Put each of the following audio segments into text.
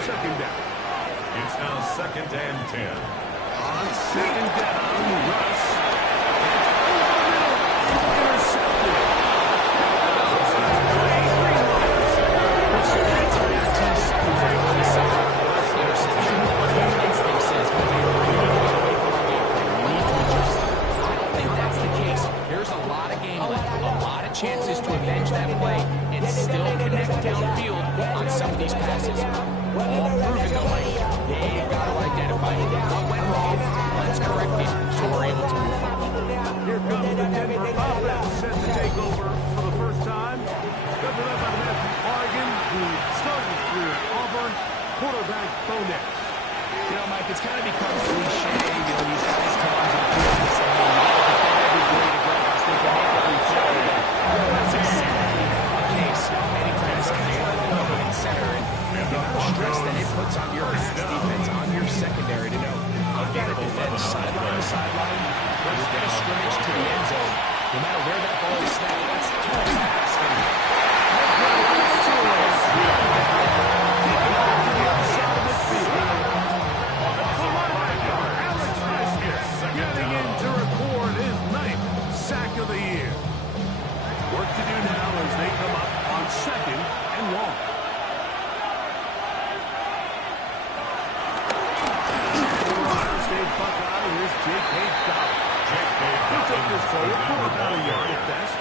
Second down. It's now 2nd and 10. On 2nd down, Russ. It's over the middle. Intercepted. There's a lot of game left, a lot of chances to avenge that play and still connect downfield on some of these passes. All proven though, Mike. They've got to identify what went wrong, let's correct it, so we're able to move forward. Here comes the Denver offense set to take over for the first time. Covered up by the man from Oregon, who started through Auburn, quarterback Bo Nix. You know, Mike, it's kind of become cliche, these guys come onto the field and say, hey, you have to defend every blade of grass. They can make every throw, but that's exactly the case. Anytime this guy's running over in center, and the amount of stress that it puts on your pass defense, on your secondary to know, I've got to defend sideline to sideline, first down scrimmage to the end zone. No matter where that ball is snapped, that's a tough task. Getting in to record his 9th sack of the year. Work to do now as they come up on 2nd and 1. Ohio State Buckeye, here's Jake Hayes. He took this forward for about a yard at best.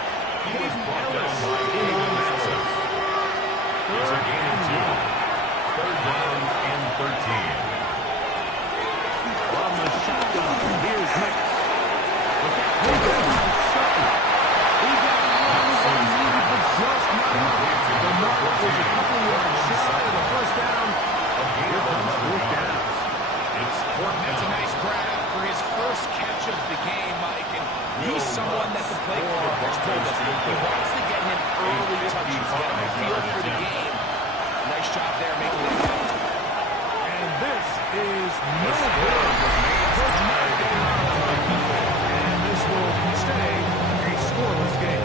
He was brought down by Hayden Massive. It's a gain of 2. 3rd down and 13. From the shotgun, here's Nick. Look at Sutton. He got one needed, but just not enough. The mark was a couple yards shy of the first down. Here comes 4th down. That's a nice grab for his first catch of the game, Mike. And he's someone that the play caller has told us he wants to get him early touches, get him a feel for the game. Nice job there making it happen. And this is no good. And this will stay a scoreless game.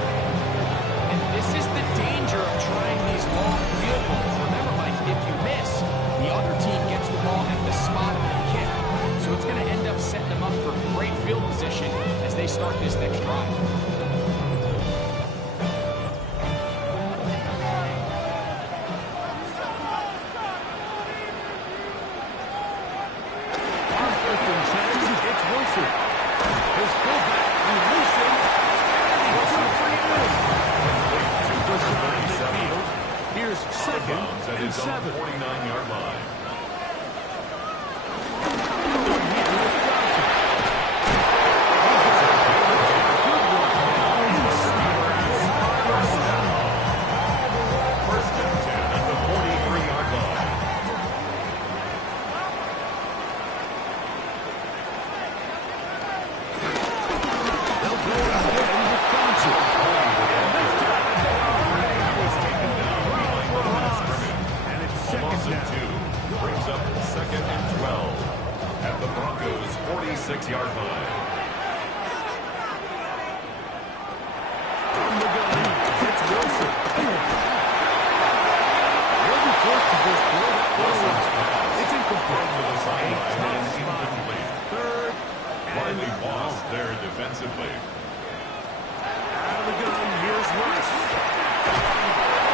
And this is the danger of trying these long field goals. Remember, Mike, if you miss, the other team gets the ball at the spot of the kick. So it's going to end up setting them up for great field position as they start this next drive. Here's 2nd and 7. 49-yard line. First and 10 at the 43-yard line. They'll go again with Johnson. And this time, Was taken down behind the line of scrimmage. and it's A loss 2nd of down. 2 brings up 2nd and 12 at the Broncos' 46-yard line. From the gun, it's Wilson. They'll be forced to just throw that ball out. It's incomplete. To the sideline A and tough spot. incomplete. 3rd and Riley lost there defensively. out of the gun. Here's Russ.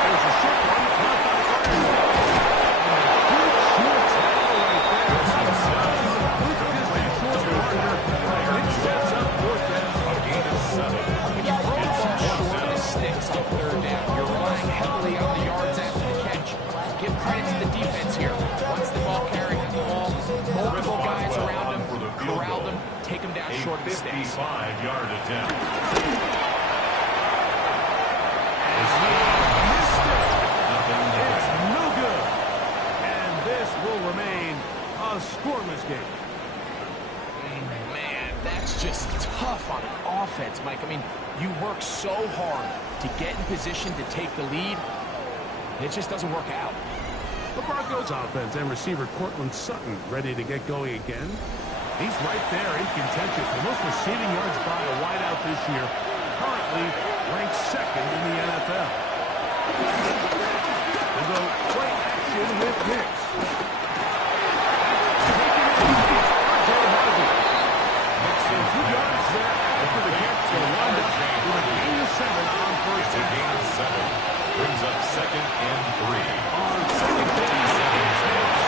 There's a short one. Not by Ireland. Good short tackle right there. Quick distance short corner. It sets up 4th down. A gain of 7. When you throw the ball short of the sticks on 3rd down, you're relying heavily on the yards after the catch. Give credit to the defense here. Once the ball carrier hit the ball, multiple guys around him, corral them, take them down short of the sticks. 55-yard attempt. As he missed it. Nothing there. It's no good. And this will remain a scoreless game. Man, that's just tough on an offense, Mike. I mean, you work so hard to get in position to take the lead. It just doesn't work out. The Broncos offense and receiver Cortland Sutton ready to get going again. He's right there in contention for most receiving yards by a wideout this year. Currently ranked second in the NFL. We'll go play action with Hicks. Hicks in 2 yards there after the catch. They wind up with a gain of 7 on first down. It's a gain of 7. Brings up 2nd and 3. On second down, Hicks.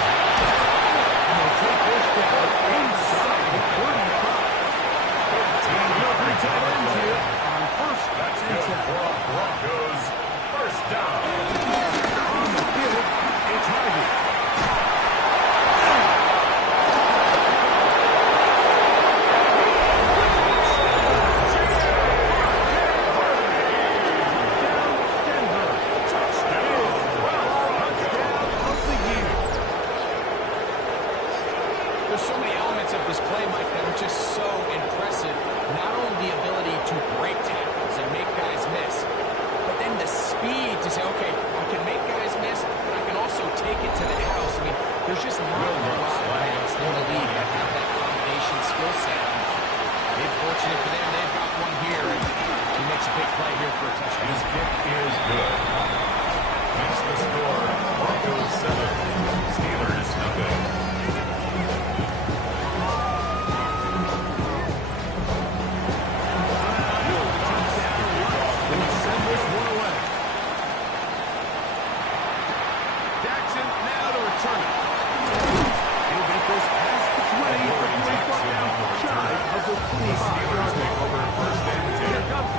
And they'll take this down inside the 35. Three tight ends here on first. That's good for Broncos. First down. On the field, it's Harvey. There's so many elements of this play, Mike, that are just so impressive. Not only the ability to break tackles and make guys miss, but then the speed to say, okay, I can make guys miss, but I can also take it to the house. I mean, there's just not a lot of guys in the league that have that combination skill set. Maybe fortunate for them, they've got one here, and he makes a big play here for a touchdown. His kick is good. Makes the score. Broncos 7. Steelers nothing.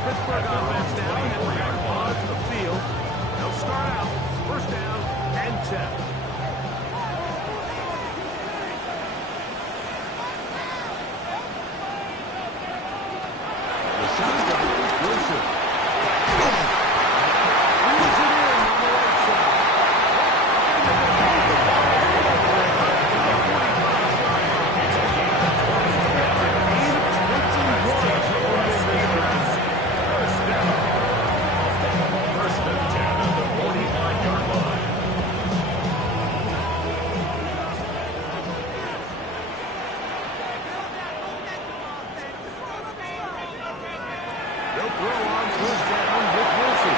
Pittsburgh offense now, and we're back onto the field. They'll start out first down and 10. The shotgun, Wilson. Leaves it in on the right side. They'll throw on first down with Wilson.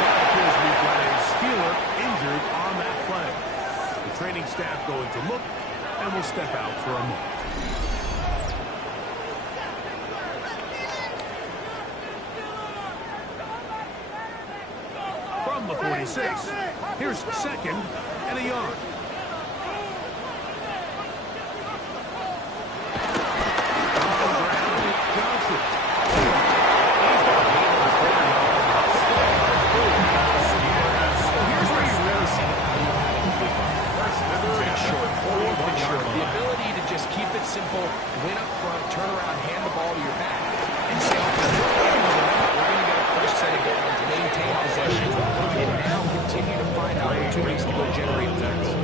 That appears we've got a Steeler injured on that play. The training staff going to look, and will step out for a moment. From the 46, here's second and a yard. Simple, win up front, turn around, hand the ball to your back, and say, okay, we're going to get a fresh set of downs, maintain possession, and now continue to find opportunities to go generate points.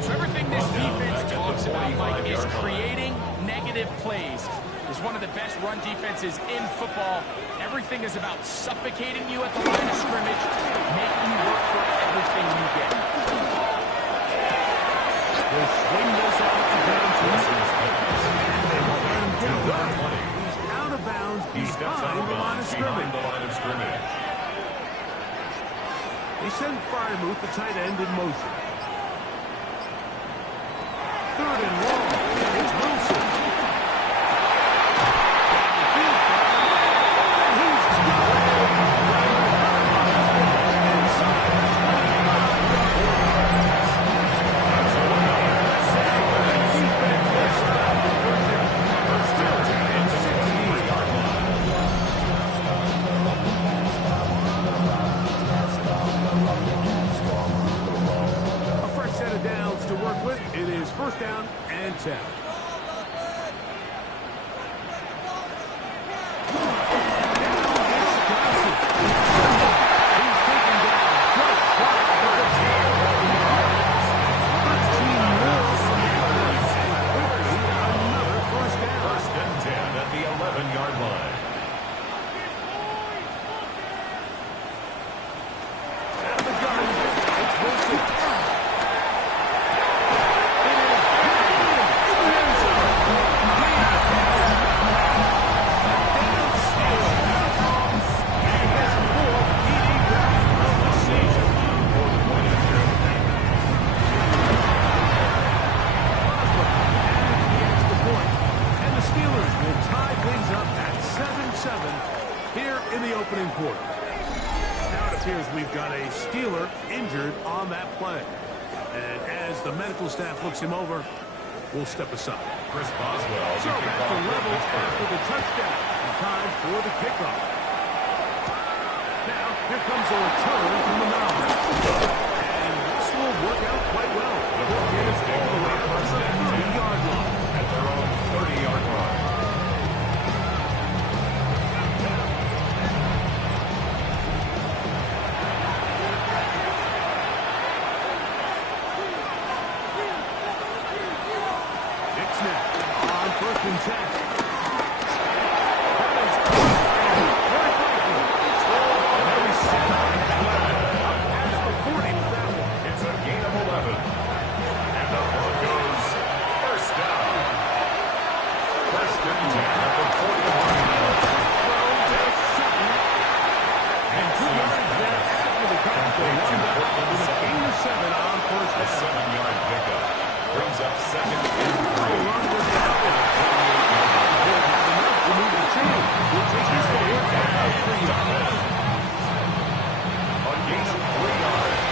So everything this defense talks about, Mike, is creating negative plays. It's one of the best run defenses in football. Everything is about suffocating you at the line of scrimmage, making you work for everything you get. They'll swing this out to down. He's out of bounds behind the line of scrimmage. They send Fryermuth, the tight end, in motion. Third and long. It's Wilson. And he's It is first down and 10. injured on that play. And as the medical staff looks him over, we'll step aside. Chris Boswell. So back to level after the touchdown. Time for the kickoff. Now, here comes a return from the mound. And this will work out quite well. The ball is all the way up to the 30-yard line. At their own 30-yard line. It's now on 1st and 10. It's a gain of 11. And the Broncos first down. First and 10 at the 41. And 2 yards there after the catch. They wind up with a gain of 7 on first A down. 7-yard pickup. Brings up second and 3. Run with the outlet. They'll have enough to move the chain. We'll take this forward for about 3 yards. A gain of 3 yards.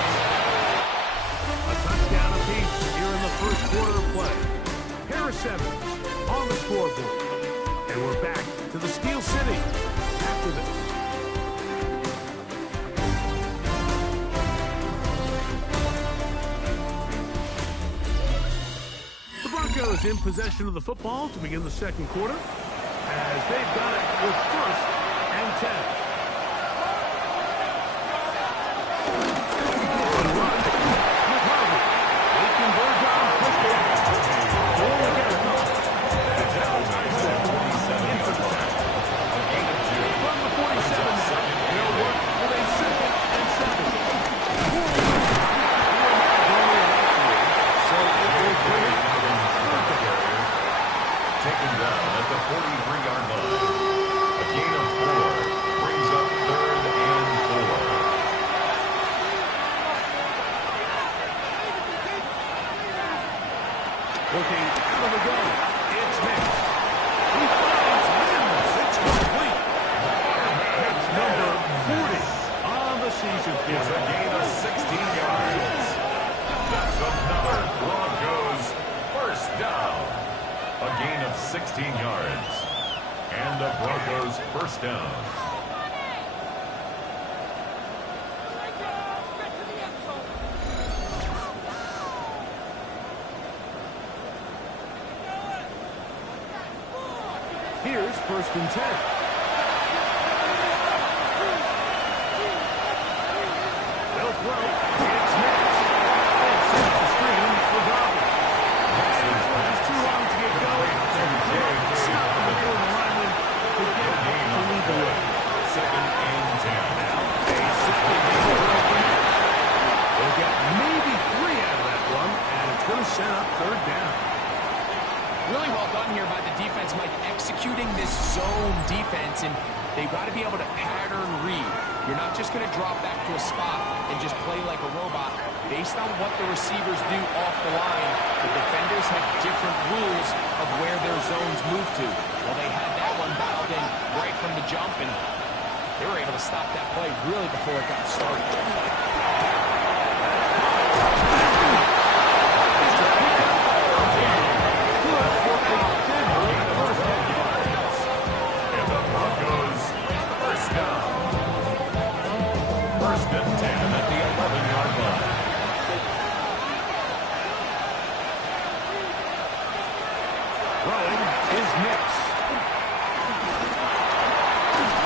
A touchdown apiece here in the first quarter of play. Harris Evans on the scoreboard. And we're back to the Steel City after this. The Broncos in possession of the football to begin the second quarter as they've got it with 1st and 10. Taken down at the 43-yard line. A gain of 4 brings up 3rd and 4. Looking out of the gun. It's Hicks. He finds Mims. It's complete. Hicks number 40 on the season for It's a gain of 16 yards. That's another Broncos first down. A gain of 16 yards. And the Broncos first down. Here's 1st and 10. They'll throw. It's Nix. And sets the screen for Dobbins. It's too long to get going. Stop before the lineman to get to lead the way. 2nd and 10. Now, a second and goal for Nix. They'll get maybe 3 out of that one, and it's going to set up 3rd down. Really well done here by the defense, Mike, executing this zone defense, and they've got to be able to pattern read. You're not just going to drop back to a spot and just play like a robot. Based on what the receivers do off the line, the defenders have different rules of where their zones move to. Well, they had that one dialed in right from the jump, and they were able to stop that play really before it got started. And the Broncos first down. 1st and 10 at the 11-yard line. Throwing is Nix.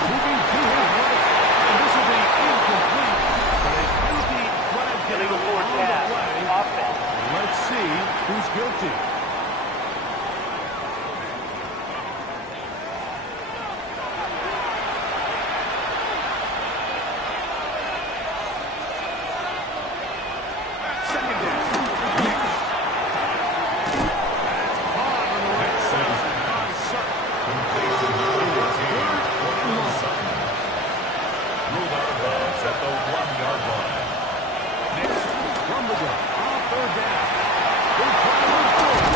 Moving to his right. And this will be incomplete. But a penalty flag getting on the play. Let's see who's guilty. Second down. Nix. That's caught on the right side by Sutton. Complete to number 14. Sutton. Ruled out of bounds at the 1-yard line. Nix from the gun. On 3rd down. They're trying to move forward.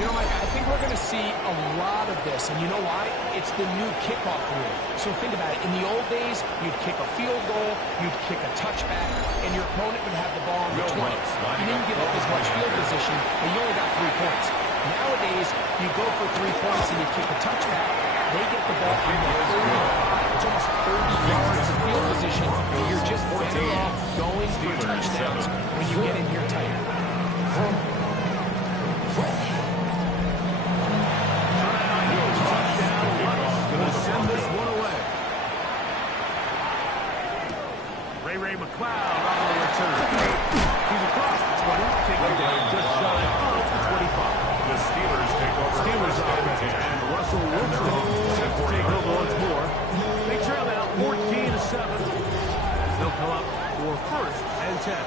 You know, Mike, I think we're going to see a lot of this, and you know why? It's the new kickoff rule. So think about it. In the old days, you'd kick a field goal, you'd kick a touchback, and your opponent would have the ball on the 20. You didn't give up as much field position, but you only got 3 points. Nowadays, you go for 3 points and you kick a touchback, they get the ball on the 35. It's almost 30 yards of field position, and you're just better off going for touchdowns when you get in here tight. Send this one away. Ray McLeod on the return. He's across the 20, taking it just shy of the 25. The Steelers take over. Steelers offense, and Russell Wilson set to take over once more. They trail now 14-7 as they'll come up for 1st and 10.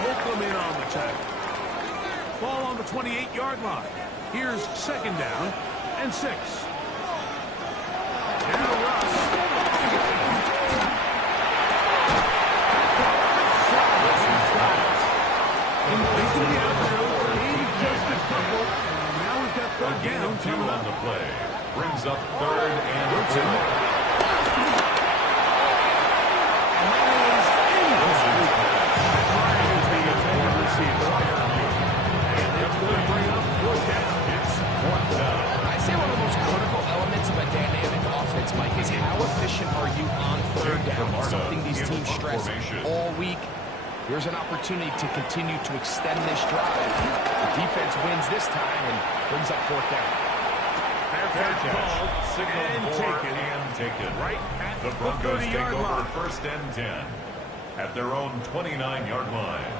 Holcomb in on the tackle. Ball on the 28-yard line. Here's 2nd down and 6. Now Russ. He's going to be out now. Maybe just a couple. And now we've got 3rd down. 2 on the play. Brings up 3rd and 4. I say one of the most critical elements of a dynamic offense, Mike, is how efficient are you on 3rd down? Something these teams stress all week. Here's an opportunity to continue to extend this drive. The defense wins this time and brings up 4th down. Fair catch. Signal for and taken. Right at the Broncos take over line. 1st and 10 at their own 29-yard line.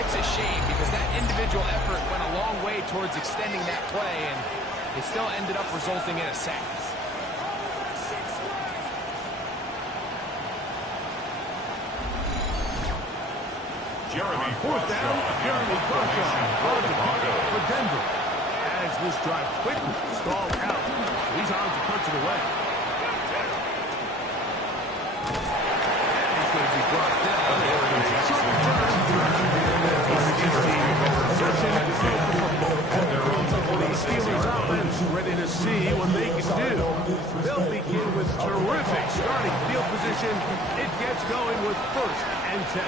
It's a shame because that individual effort went a long way towards extending that play, and it still ended up resulting in a sack. Jeremy 4th down, Jeremy Crawford for Denver. As this drive quickly stalled out, he's on to punch it away. He's going to be brought down. The Steelers offense ready to see what they can do. They'll begin with terrific starting field position. It gets going with 1st and 10.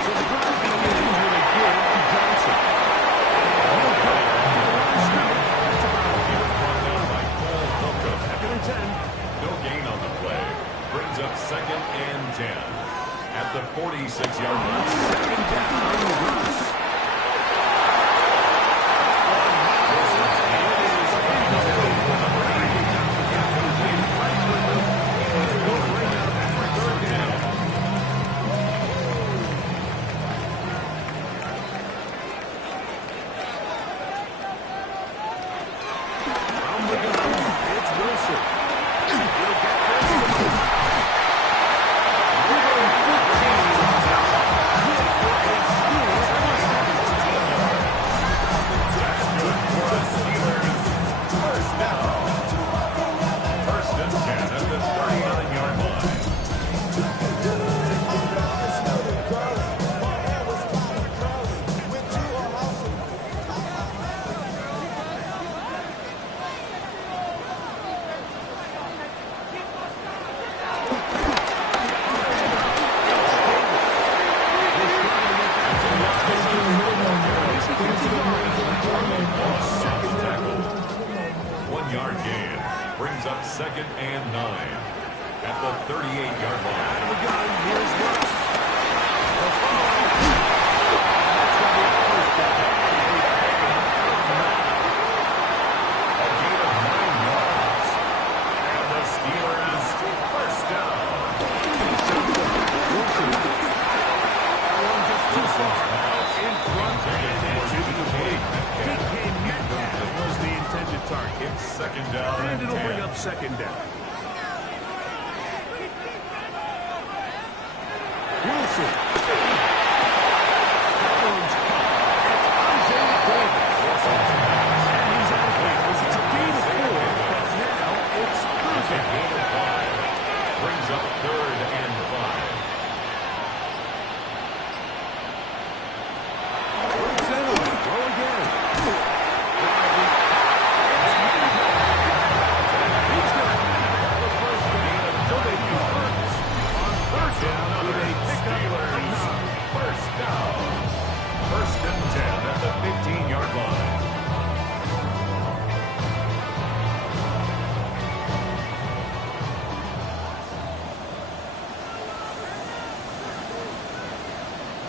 So the drive begins with a give to Johnson. He'll go to the line scrimmage. That's about 2nd and 10. No gain on the play. Brings up 2nd and 10 at the 46-yard line. 2nd down. Russ. brings up 2nd and 9 at the 38-yard line. Out of the gun, here's Russ. A gain of 9 yards. And the Steelers first down. Too far. In front and into the plate. DK Metcalf was the intended target. It's 2nd down And it'll 10. bring up 2nd down. Wilson. That one's caught. It's Isaiah Davis. And he's out of bounds. It's a gain of 4, but now it's A third gain down. of 5. Brings up 3rd and 5. Go again. He's got the first down until they convert on 3rd down with a pickup of 9. First down. 1st and 10 at the 15-yard line.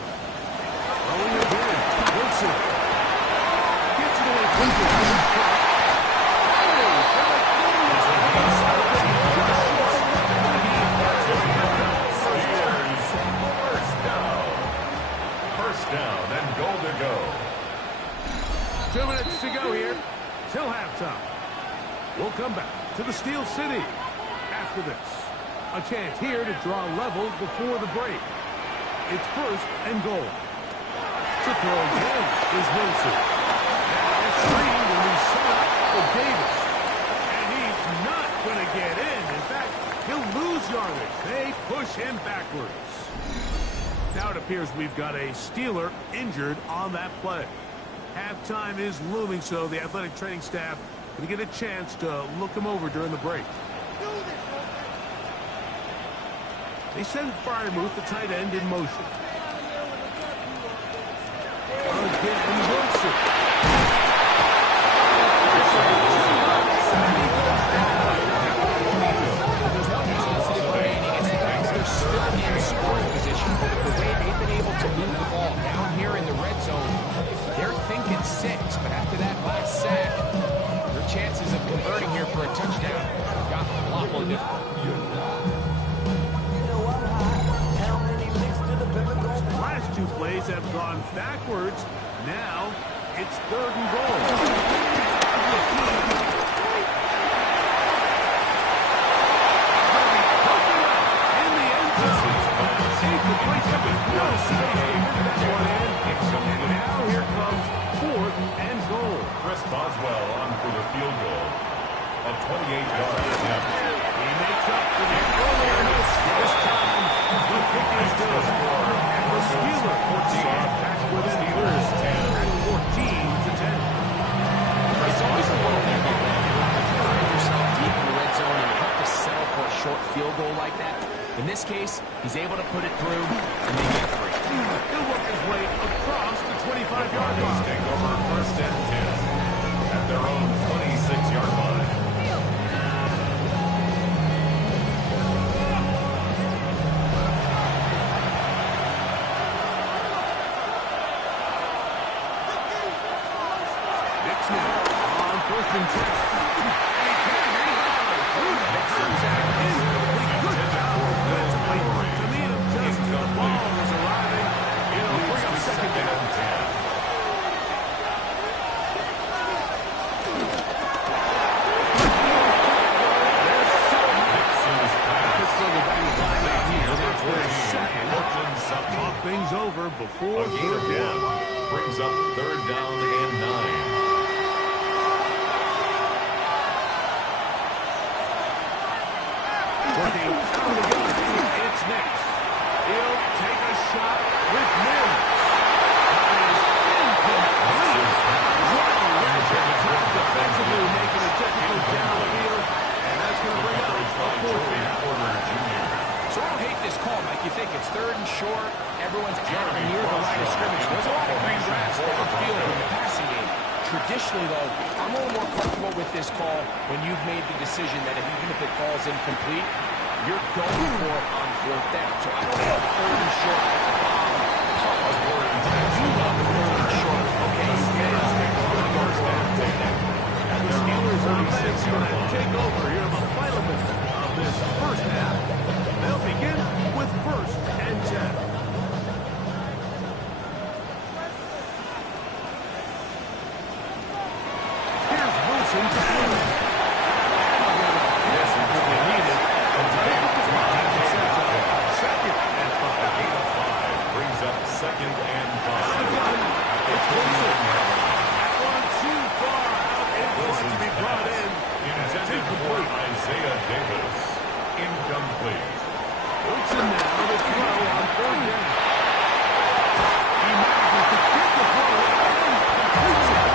Throwing again. Wilson. Gets it away quickly. Steelers first down. First down and goal to go. 2 minutes to go here till halftime. We'll come back to the Steel City after this. A chance here to draw level before the break. It's 1st and goal. To throw again is Wilson. Now it's screened and he's set up for Davis. And he's not going to get in. In fact, he'll lose yardage. They push him backwards. Now it appears we've got a Steeler injured on that play. Halftime is looming, so the athletic training staff going to get a chance to look him over during the break. They send Fryermuth, the tight end, in motion. Again, Wilson. There's one positive remaining. It's the fact that they're still in scoring position. The way they've been able to move the ball down here in the red zone, they're thinking 6, but after that last sack, their chances of converting here for a touchdown have gotten a lot more difficult. Last 2 plays have gone backwards. Now it's 3rd and goal. In the end zone. Incomplete. No safety. That one in. And now here comes 4th and goal. Chris Boswell on for the field goal. A 28-yard attempt. He makes up for the earlier miss. This time, the kick is good. And the Steelers are back within 4 at 14-10. It's always a little bit like that. You find yourself deep in the red zone and you have to settle for a short field goal like that. In this case, he's able to put it through and they get 3. He'll work his way across the 25-yard Broncos line. take over 1st and 10 at their own 26-yard line. Nixon on 1st and 10. And he can't hang on. Through the contact. Incomplete. Good job defensively to meet him just as the ball was arriving. It'll bring up 2nd down. 10. Talk things over before A gain of 3rd 1 down. brings up 3rd down and 9. Additionally, though, I'm a little more comfortable with this call when you've made the decision that even if it falls incomplete, you're going for it on fourth down. So I don't have third and short. You love third and short. Okay, you get it. Yards back there. And the Steelers offense going to take over here in the final minute of this first half. They'll begin with first and 10. Second and 5. It's Wilson. That one too far out in front to be brought in. Intended for Isaiah Davis. Incomplete. Wilson now to throw on third down. He manages to get the throw and completes it.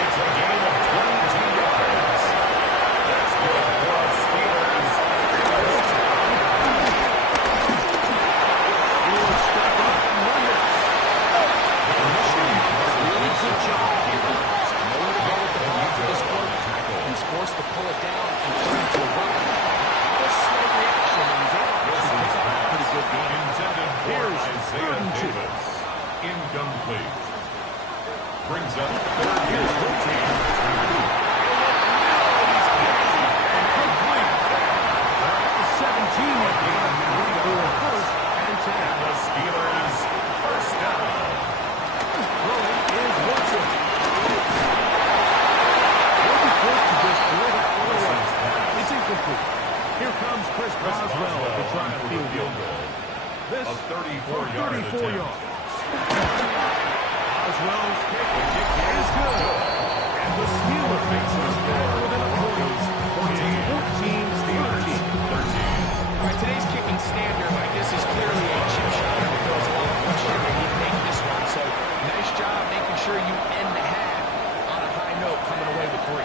It's a gain of 22 yards. That's good for the Steelers. He's forced to pull it down and turn it to a run. A slow reaction, and he's able to pick up a pretty good game. Intended for Isaiah Davis. Incomplete. Brings up third and 14. 17 for first and 10. And the Steelers first down. Throwing is Wilson. They'll be forced to just throw that one away. It's incomplete. Here comes Chris Boswell to try a field goal. This A 34-yard attempt. Boswell's kick is good. And the Steelers makes us back within a point. 14-13. All right, today's kicking standard, I guess, is clearly a chip shot. There was a lot of question that he'd make this one. So nice job making sure you end the half on a high note, coming away with 3.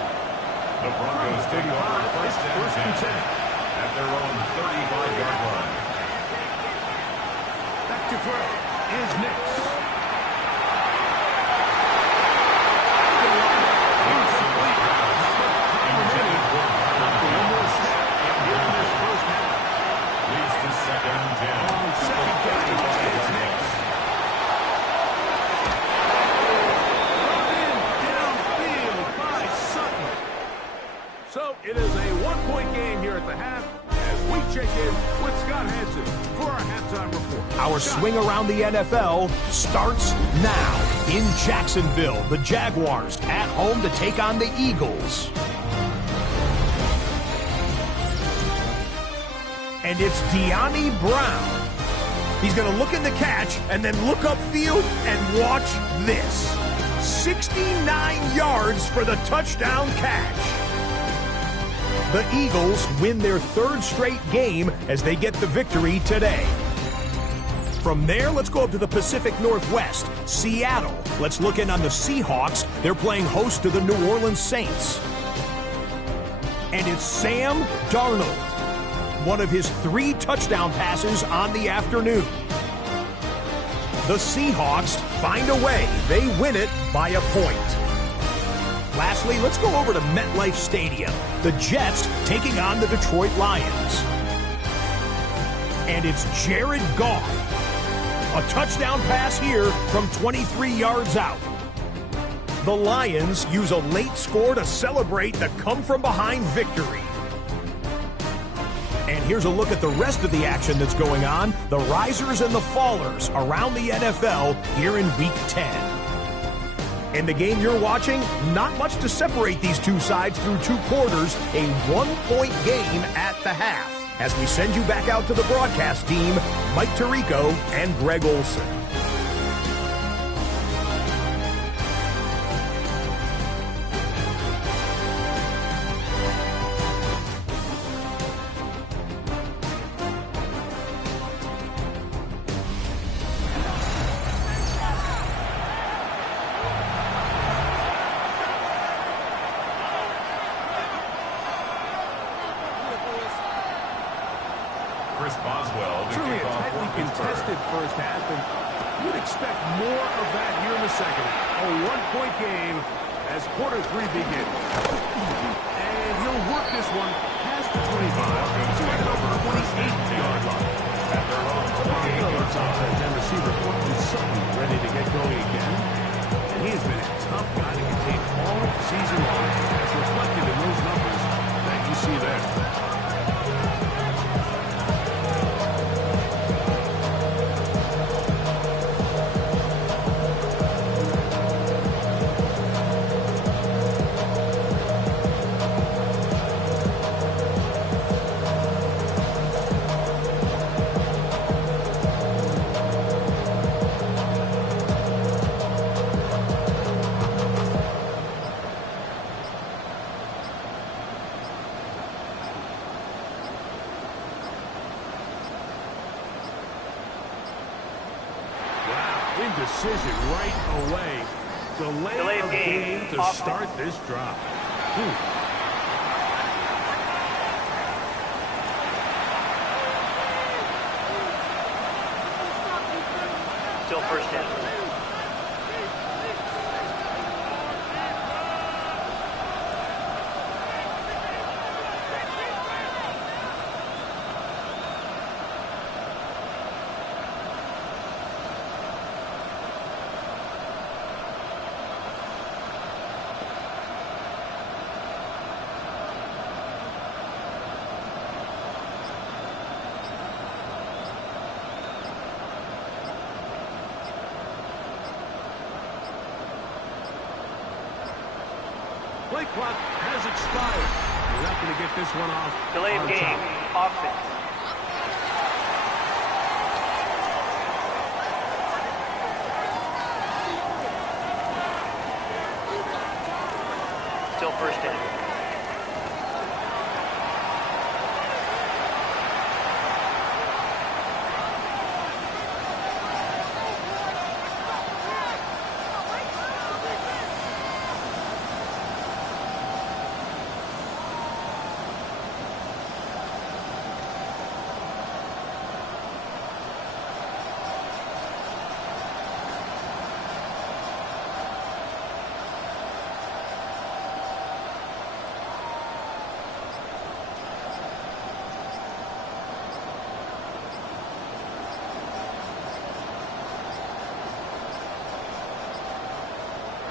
The Broncos take over first and 10 at their own 35-yard line. Back to throw is Nix. So it is a one-point game here at the half as we check in with Scott Hansen for our halftime report. Our Scott. swing around the NFL starts now. In Jacksonville, the Jaguars at home to take on the Eagles. And it's De'Ami Brown. He's going to look in the catch and then look upfield and watch this. 69 yards for the touchdown catch. The Eagles win their third straight game as they get the victory today. From there, let's go up to the Pacific Northwest, Seattle. Let's look in on the Seahawks. They're playing host to the New Orleans Saints. And it's Sam Darnold. One of his 3 touchdown passes on the afternoon. The Seahawks find a way. They win it by a point. Lastly, let's go over to MetLife Stadium. The Jets taking on the Detroit Lions. And it's Jared Goff. A touchdown pass here from 23 yards out. The Lions use a late score to celebrate the come-from-behind victory. And here's a look at the rest of the action that's going on, the risers and the fallers around the NFL here in Week 10. In the game you're watching, not much to separate these two sides through 2 quarters, a 1-point game at the half. As we send you back out to the broadcast team, Mike Tirico and Greg Olson. Chris Boswell to Truly kick a off tightly for Pittsburgh. contested first half, and You'd expect more of that here in the second. A one-point game as quarter three begins. And he'll work this one past the 25 to right over 28-yard line. Broncos offense and receiver Cortland Sutton ready to get going again. And he has been a tough guy to contain all season long, as reflected in those numbers that you see there. Indecision right away. Delay of game to start this drive. Still first down. Play clock has expired. We're not going to get this one off. Delayed on game. top. Offense. Still first down.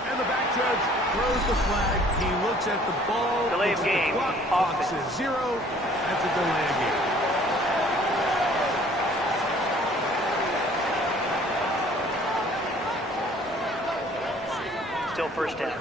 And the back judge throws the flag. He looks at the ball. Delay of looks at the game. clock. Clock Offense. says 0. That's a delay of game. Still first down.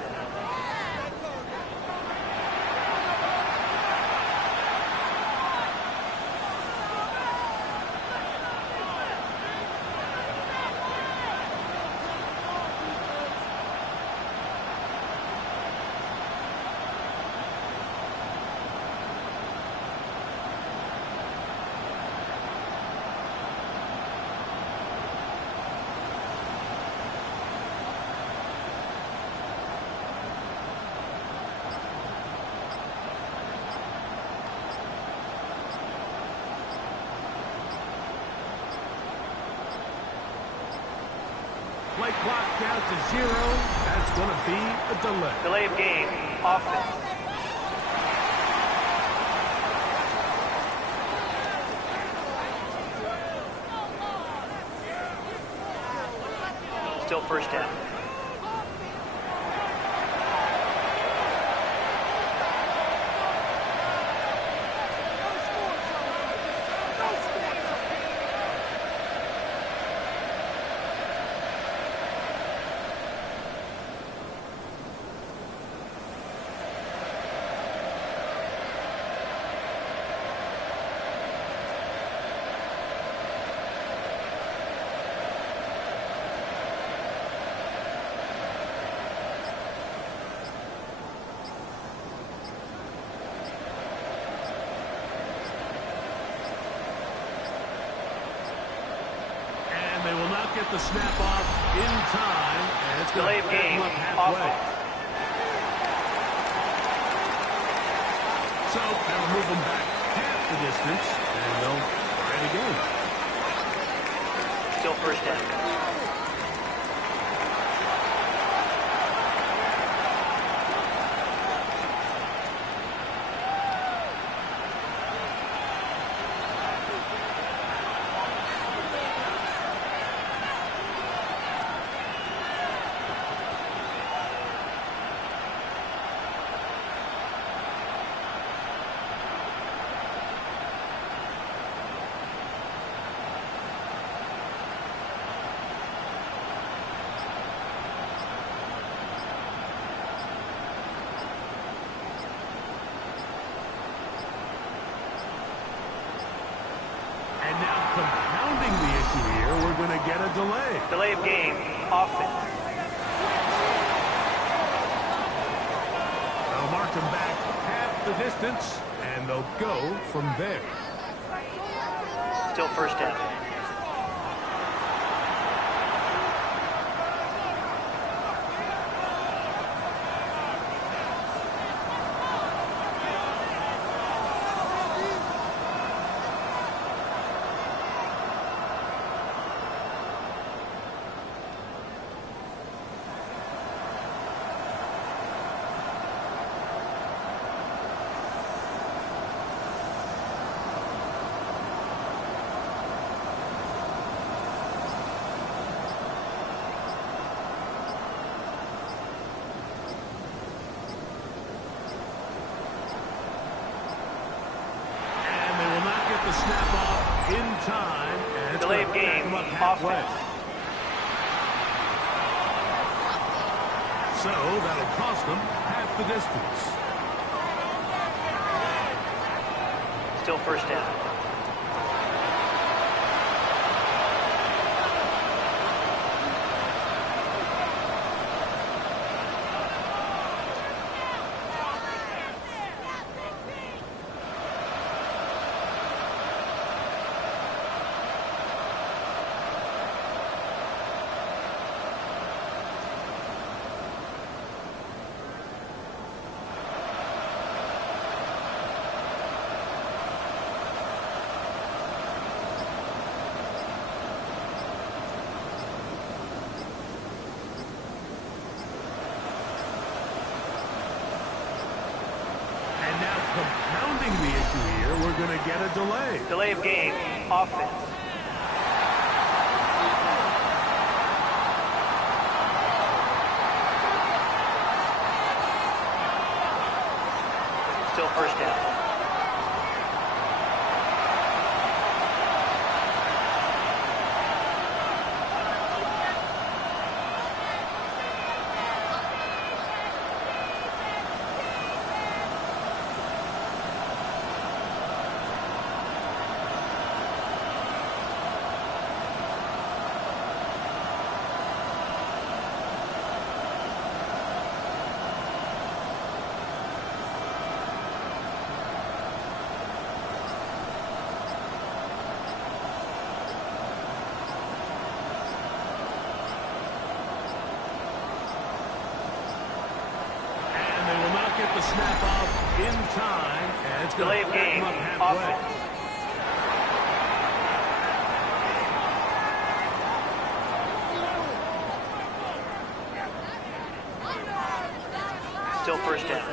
Play clock down to 0. That's going to be a delay. Delay of game. Offense. Still first down. And they will not get the snap off in time. And it's going Delay to of back game. them up halfway. Offense. So that'll move them back half the distance, and they'll try it again. Still first down. going to get a delay. Delay of game, offense. They'll mark them back half the distance, and they'll go from there. Still first down. The snap off in time, and it's Delay of gonna back game, them up halfway. offense. So that'll cost them half the distance. Still first down. And now compounding the issue here, we're going to get a delay. Delay of game, offense. Still first down. Get the snap off in time, and it's going Delay to of back game, them up halfway. offense. Still first down.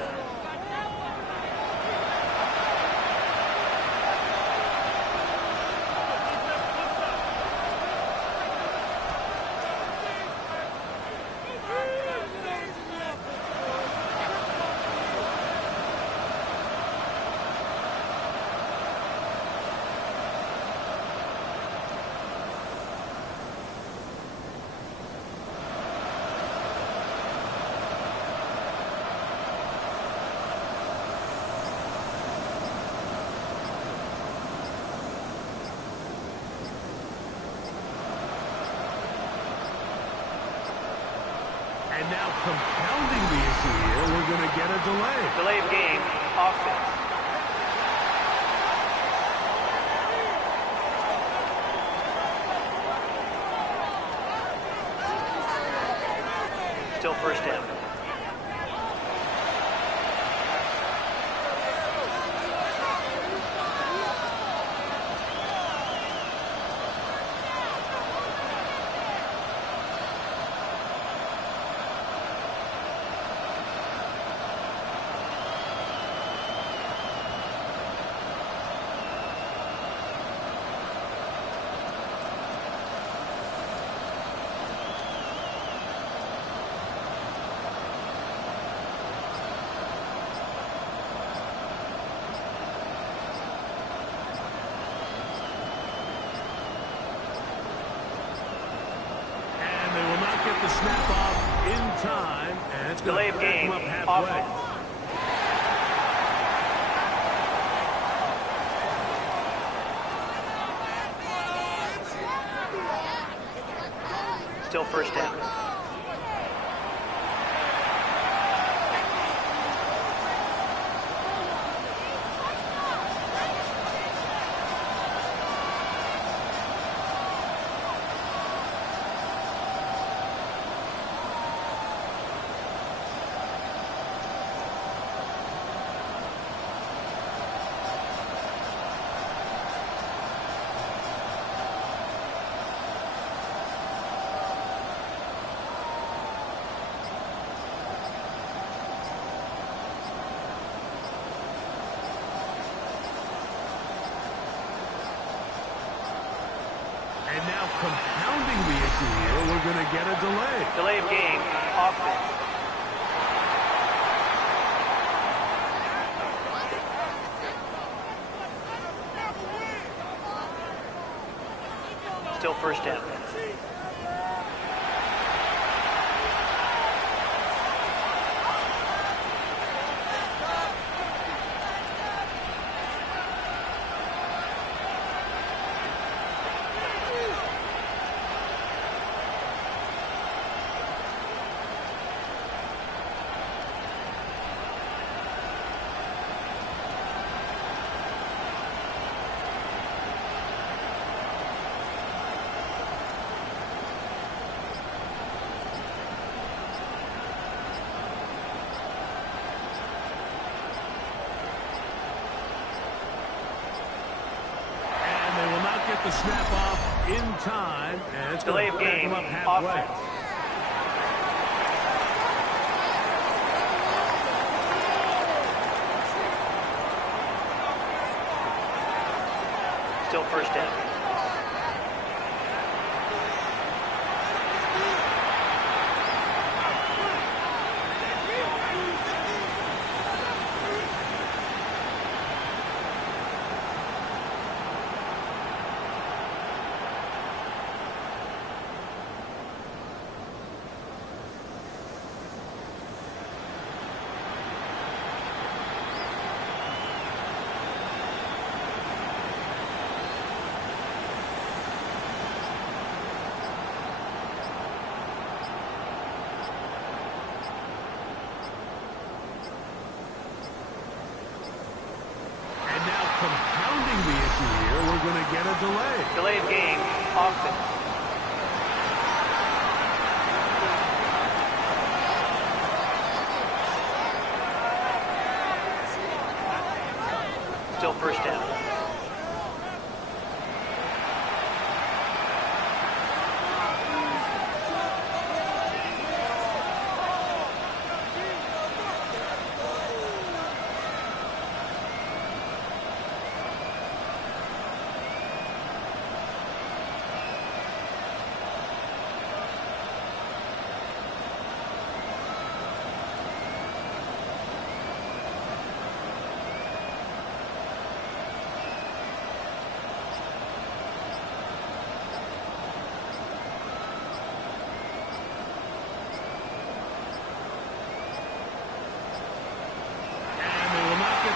And now compounding the issue here, we're going to get a delay. Delay of game, offense. Still first down. The snap off in time, and it's going Delay to of back game, them up halfway. offense. Still first down. And now compounding the issue here, we're going to get a delay. Delay of game, offense. Still first down. Get the snap off in time, and it's Delay going of to back game, him up halfway. offense. Still first down. Compounding the issue here, we're going to get a delay. Delay of game, offense. Still first down.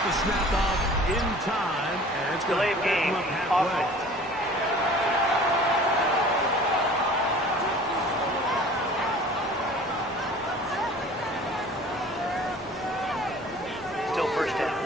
The snap off in time, and it's going Delay to of back him game, up halfway. offense. Still first down.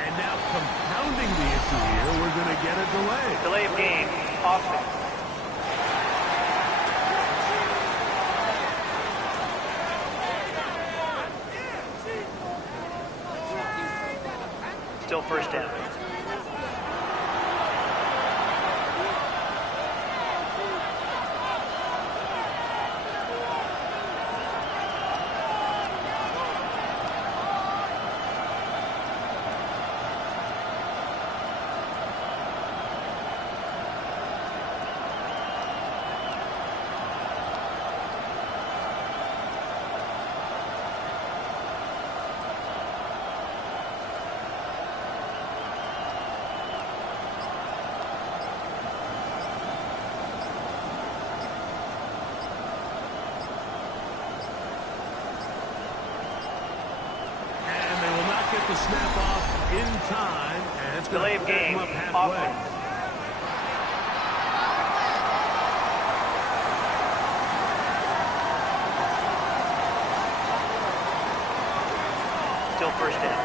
And now compounding the issue here, we're going to get a delay. Delay of game, offense. Still first down. the snap off in time, and it's going Delay to of back game. him up halfway. Offense. Still first down.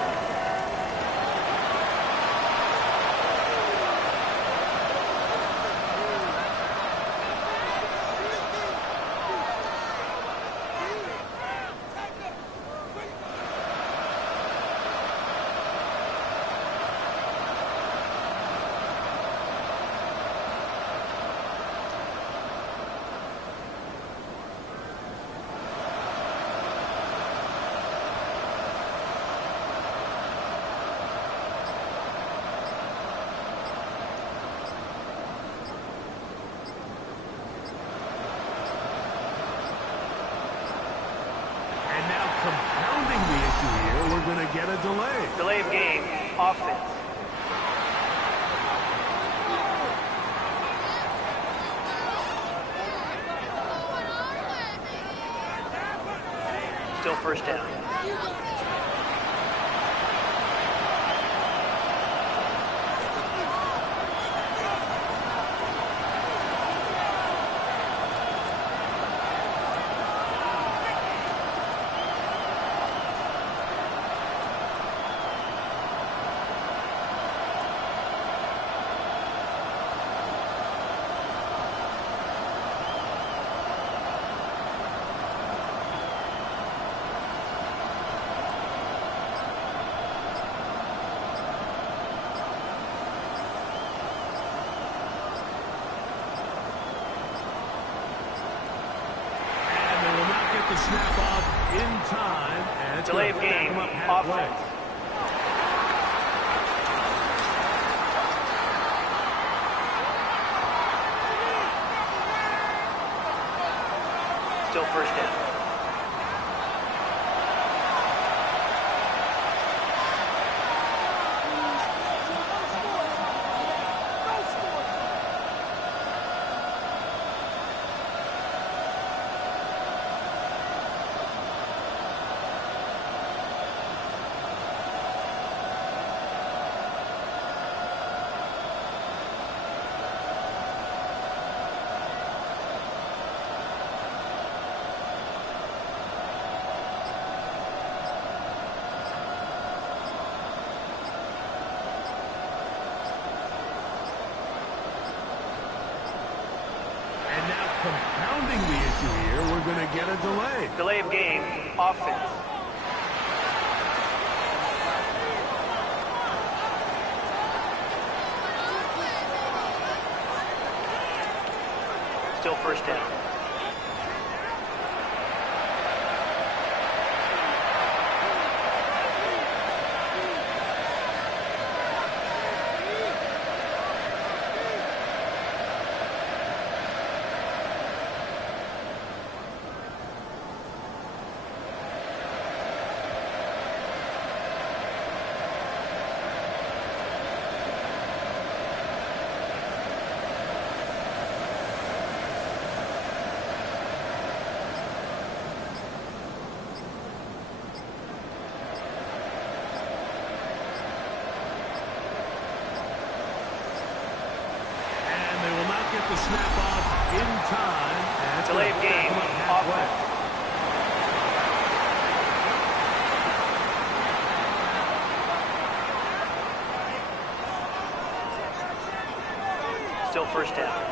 And now compounding the issue here, we're going to get a delay. Delay of game. Offense. Still first down. And they will not get the snap off in time, and it's Delay going of to back game. him up halfway. Offense. Still first down. And now compounding the issue here, we're going to get a delay. Delay of game. Offense. Still first down. And they will not get the snap off in time, and it's Delay going of to back game. him up halfway. Offense. Still first down.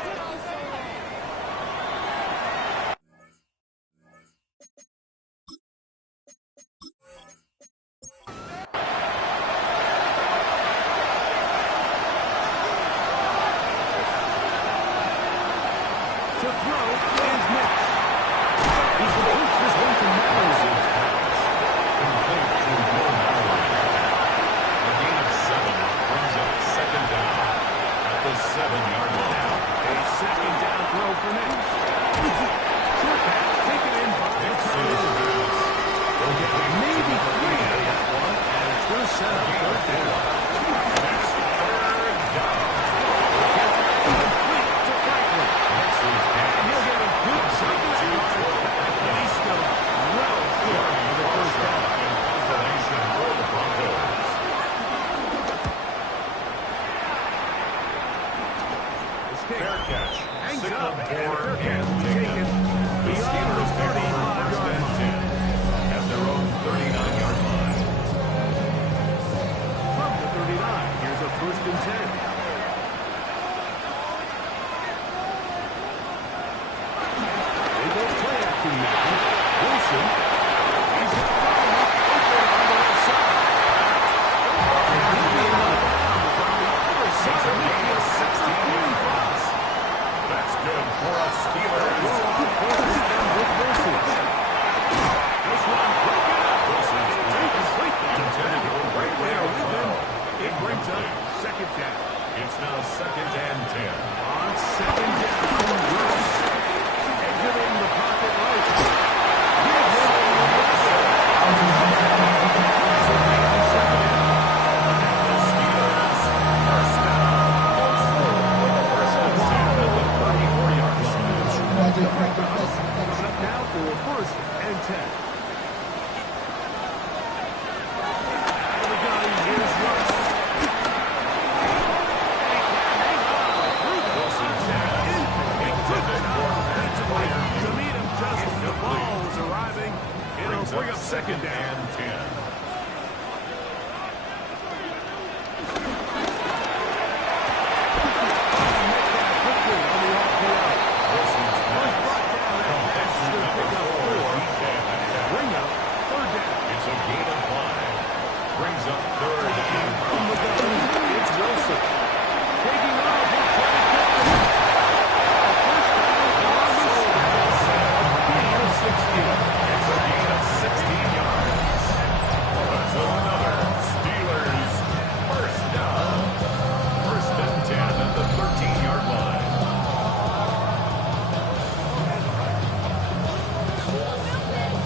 To throw is next. He completes this one to Mallory. Complete to Mo Mallory. A gain of 7 brings up second down at the 7-yard line. A second down throw for next. Short pass taken in by the Tigers. They'll get maybe 3 out of that one, and it's going to set up third down. That's third down. Complete to Franklin. This is And he'll get a good signaled up, for and and taken taken. The beyond the Steelers take over 35-yard first and line. 10 at their own 39-yard line. From the 39, here's a first and 10. They go play action now. Wilson. He's got a open on the left side. And he'll be on the other side of midfield. 16 That's good for a Steelers. This one, break it up. Wilson's Incomplete. intended to go right there with him. It brings up second down. It's now second and 10. On second down, Russ exiting the pocket right. Gives him The Steelers first down. First and 10 at the 34-yard line. coming up now for a first and 10. Out of the gun, here's Russ. Wilson's intended for Matt Ryan. To meet him, just the ball is arriving. It'll bring up second down. and 10. Quickly on the RPO. Wilson's pass Brought down from that Benson should number pick up 4. four. Deacon. Bring up third down. It's a gain of 5. Brings up third and From the gun, it's Wilson. Taking off, he'll try to get the first down on the gain of 16. It's a gain of 16 yards. That's another Steelers first down. First and 10 at the 13-yard line.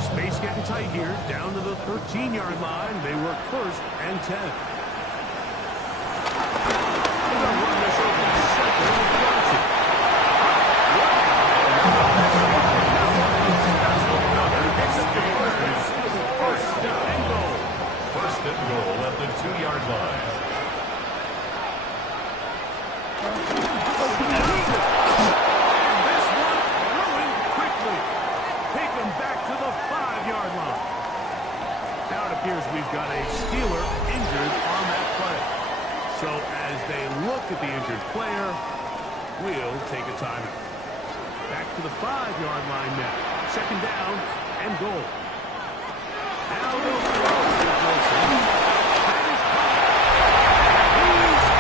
Space getting tight here, down to the 13-yard line. They work first and 10. They're gonna run this over the center of Johnson. Steelers first down and goal. First and goal at the 2-yard line. And this one ruined quickly. Take them back to the 5-yard line. Now it appears we've got a Steeler injured on that play. So as they look at the injured player, we'll take a timeout. Back to the 5-yard line now. Second down and goal. Now they'll throw to Wilson. That is caught. He's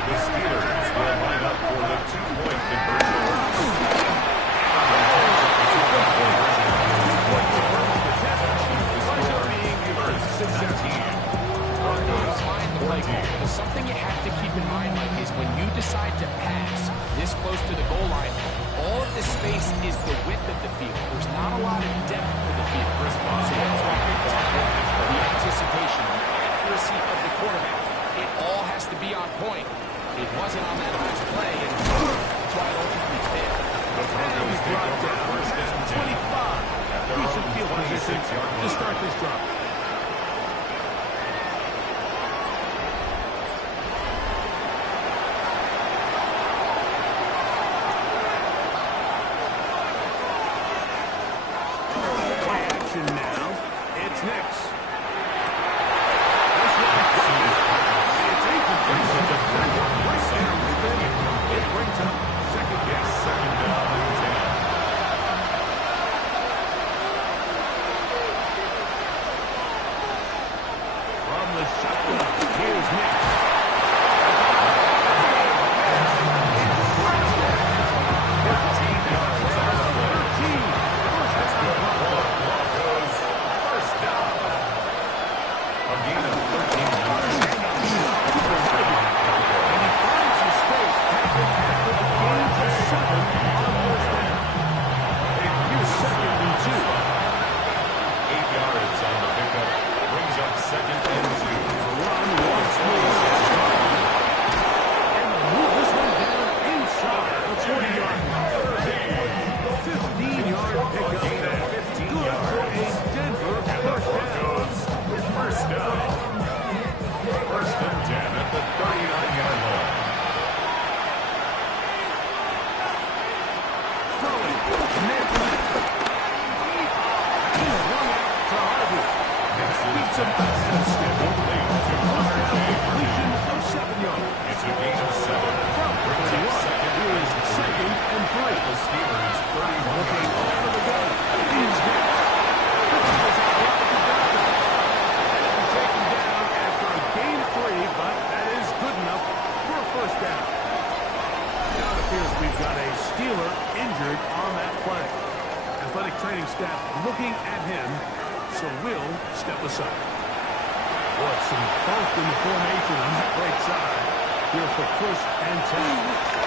The Steelers will line up for the 2-point conversion. But something you have to keep in mind, Mike, is when you decide to pass this close to the goal line, all of the space is the width of the field. There's not a lot of depth to the field. So that's why the anticipation, the accuracy of the quarterback, it all has to be on point. It wasn't on that last play, and that's why it ultimately failed. The Broncos take over first and 10 at their decent own field position 26-yard to line. start this drive. Play action now. It's Knicks. This one goes. It's incomplete. Right there with it. It brings up second down. Second down and 10. From the shotgun, here's Knicks. 13 yards on the play. 13. First down. Broncos first down. training staff looking at him, so we'll step aside. Boy, some funk in the formation on that right side here for 1st and 10.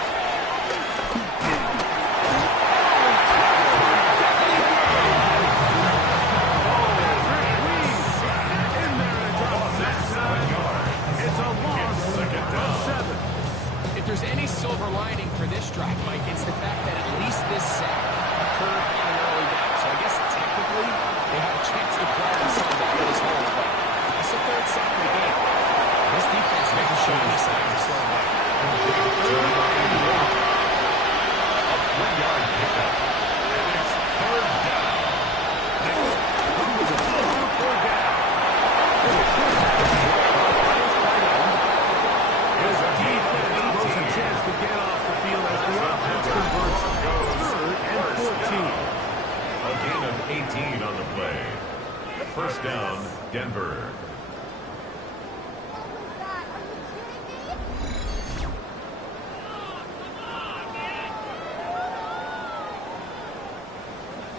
If there's any silver lining for this drive, Mike, it's the fact that at least this sack occurred on an early down. So I guess technically they have a chance to play themselves out of this hole. But it's the 3rd sack of the game. This defense doesn't show any signs of slowing down. A 3-yard pickup. And it's 3rd down. As a defense grows a chance to get off the field as the offense converts 3rd and 14. A gain of 18 on the play. 1st down, Denver.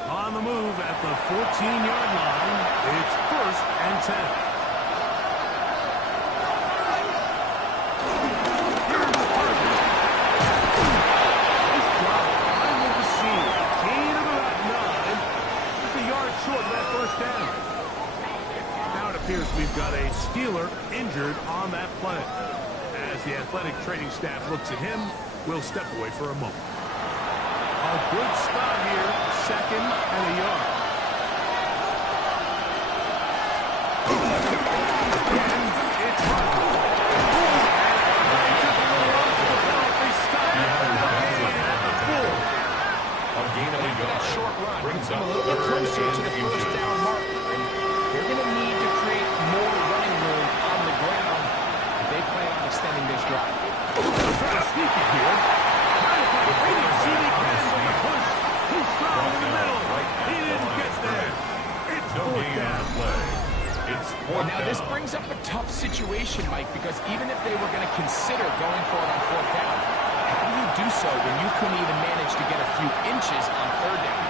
On the move at the 14-yard line, it's 1st and 10. Short of that 1st down. Now it appears we've got a Steeler injured on that play. As the athletic training staff looks at him, we'll step away for a moment. A good spot here, 2nd and a yard. And it's Harper. They took a little off the ball. They stopped it for the gain at the 4. A gain of a After that yard. short run, Brings brings them up a little bit 3rd closer to the and 1st inches. down marker. And they're going to need to create more running room on the ground if they plan on extending this drive. Trying to sneak it here. Trying to find a CD can with the push. Too strong in the middle. He didn't get there. It's No 4th gain on down. the play. It's 4th Now, down. this brings up a tough situation, Mike, because even if they were going to consider going for it on 4th down, how do you do so when you couldn't even manage to get a few inches on 3rd down?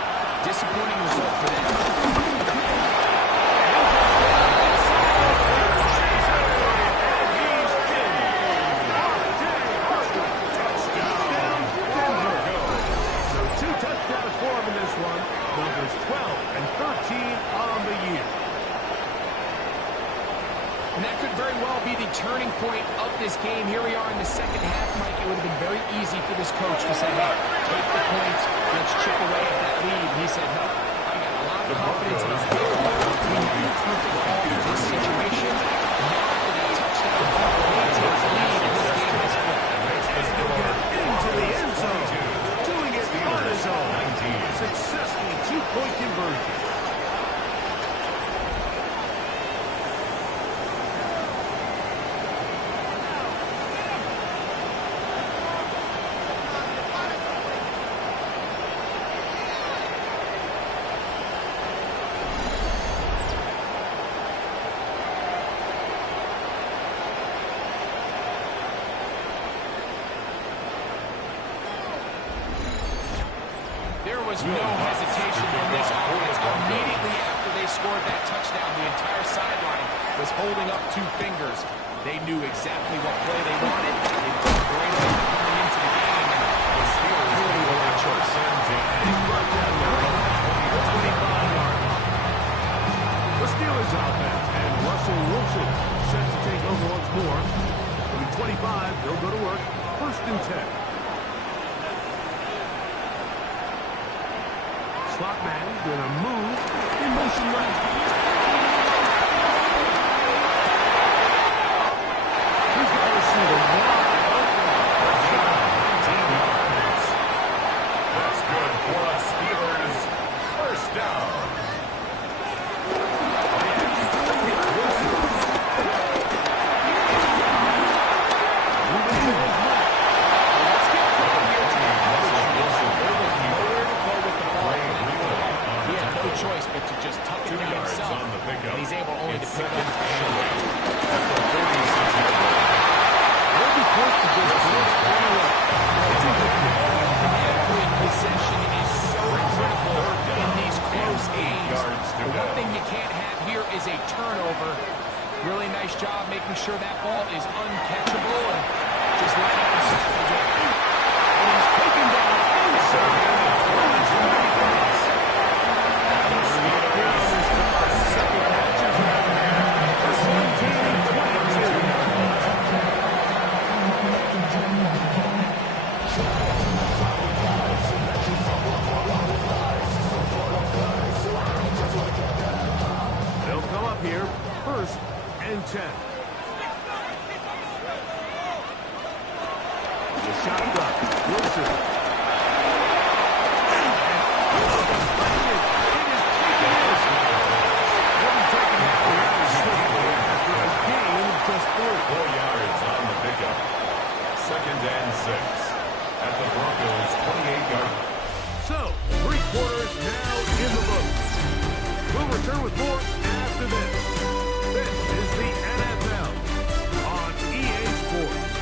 Disappointing result for them. Touchdowns for him in this one. Numbers 12 and 13 on the year. And that could very well be the turning point of this game. Here we are in the 2nd half, Mike. It would have been very easy for this coach to say, hey, take the points, let's chip away at that lead. He said, no, I got a lot of confidence in his ability. We need to perfect ball in this situation. And now after that touchdown, they take the lead, and this game has flipped. Into the end zone. Doing it on his own. Successful 2-point conversion. There was no hesitation from this offense. Immediately after they scored that touchdown, the entire sideline was holding up 2 fingers. They knew exactly what play they wanted. They felt great about coming into the game, and the Steelers really were that choice. He's brought down now at the 25-yard line. The Steelers offense and Russell Wilson set to take over once more. From 25, they'll go to work. 1st and 10. Slot man gonna move in motion right. He's got to see the wide open. That's good for the Steelers. 1st down. Choice but to just tuck it down himself, and he's able only to pick up They'll be forced to just every possession is so critical in these turnover. Really nice job making sure that ball is uncatchable and just letting it savage it. And he's taken down inside. Second catch is out. This one gaining 22. They'll come up here, 1st and 10. The shotgun, Wilson. Just 4 yards on the pickup. 2nd and 6 at the Broncos' 28-yard line. So, 3 quarters now in the books. We'll return with more after this. This is the NFL on EA Sports.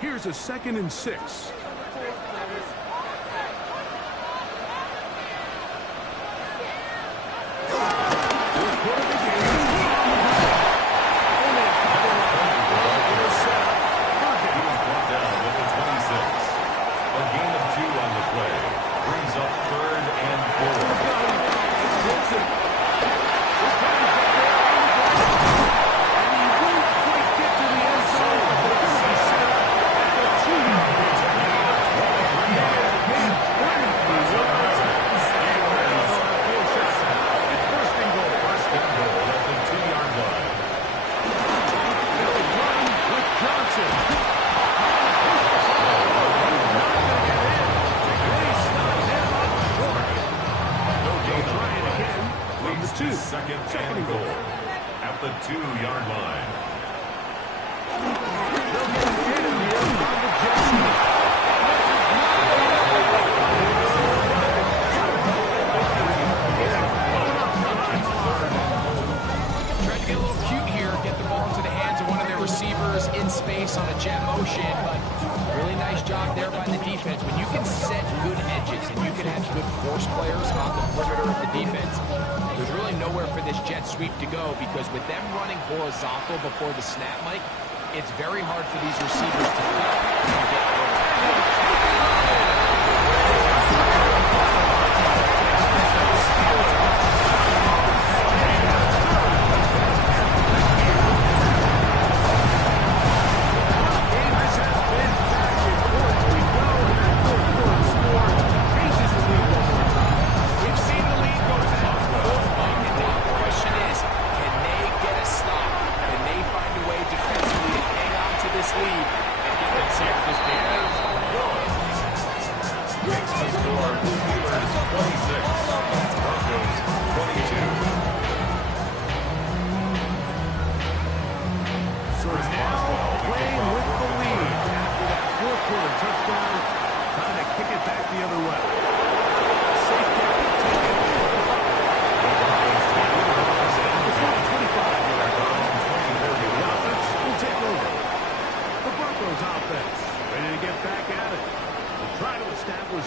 Here's a 2nd and 6. Second and goal at the 2-yard line. Tried to get a little cute here, get the ball into the hands of one of their receivers in space on a jet motion, but really nice job there by the defense. When you can set good edges and you can have good force players on the perimeter of the defense, there's really nowhere for this jet sweep to go because with them running horizontal before the snap, Mike, it's very hard for these receivers to cut and get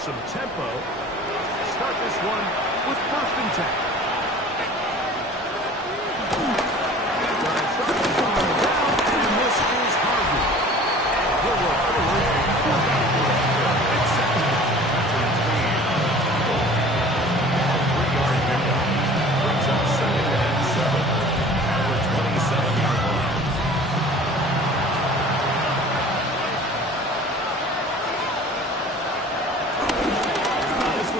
some tempo. Start this one with 1st and 10. And this is Harvey. And he'll work forward for that one. And 2nd. A 3-yard pickup. Brings up 2nd and 7 at the 27-yard line.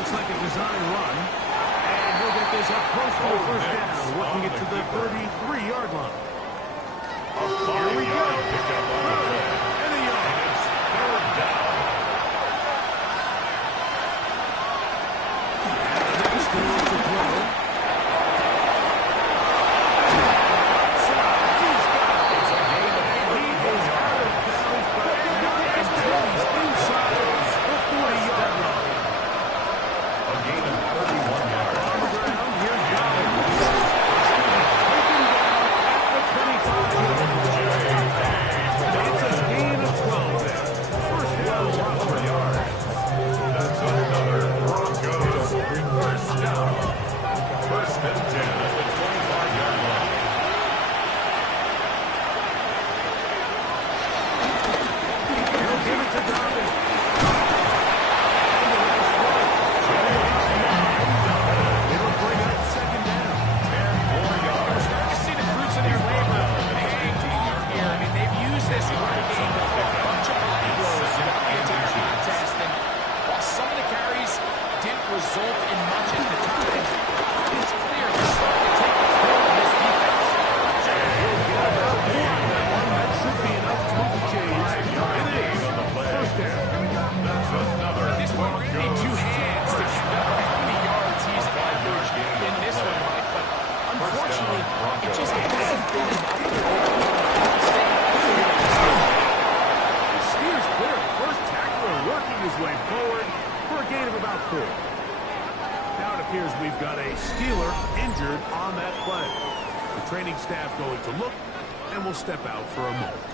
Like a design run, and he'll get this up close to the 1st down, working it to the 33-yard line. Here we go. Pickup on the play. And a yard. And it's 3rd down. And the next one to throw. It's a gain of 3 yards. He's inside the 40-yard line. A gain of 31 yards. On the ground, here's Dobbins. Taken down at the 25-yard line. Broncos. It just hasn't been enough to overcome the The Steers clear the first tackler, working his way forward for a gain of about 4. Now it appears we've got a Steeler injured on that play. The training staff going to look, and will step out for a moment.